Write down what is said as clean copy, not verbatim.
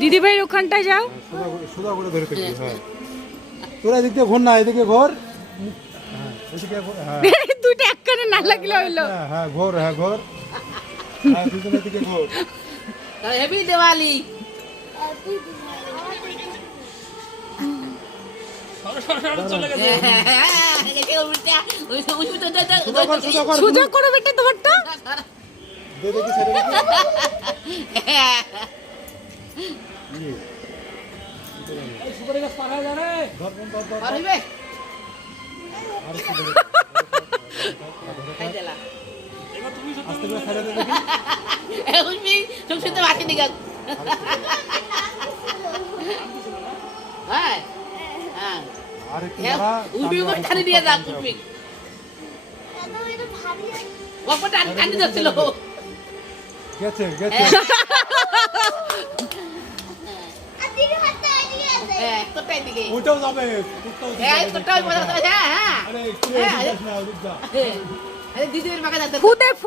দিদি ভাইয়ের ওখানটায় যাও, সোজা করে ধরে থাকবি। হ্যাঁ, তোরা এদিক দিয়ে ঘোর না, এদিকে ঘোর। দুইটা এক কানে না লাগলে হইলো। হ্যাঁ ঘোর, হ্যাঁ ঘোর, হ্যাঁ দুজনে এদিকে ঘোর। হ্যাপি দিওয়ালি। সোজা করো বেটা তোমারটা। দে দেখি ছেড়ে দেখি। ধর, ধর, ধর, ধর। আর একটু ধরে। আস্তে করে ছেড়ে দে দেখি। আর একটু ধরা। গেছে, গেছে। ওটাও যাবে, ওটাও যাবে। আরে একটু এদিকে যাস না, ওদিক যা। দিদির মাকে ফুদে